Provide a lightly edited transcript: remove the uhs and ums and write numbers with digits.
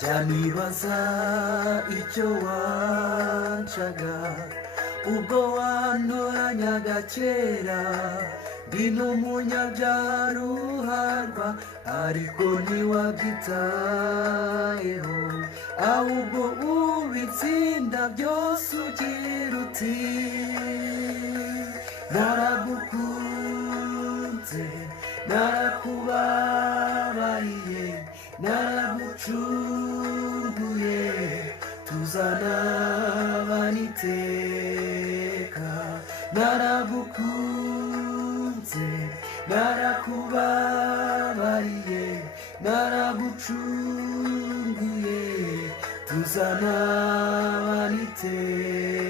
Janibaza icyo wancaga ubwo wantoranyaga kera, ndi n'umunyabyaruharwa ariko ntiwabyitayeho, ahubwo ubitsinda byose ugira uti naragukunze, narakubabariye, naragucunguye, tuzanabana iteka. Naragukunze, narakubabariye, naragucunguye, tuzanabana iteka.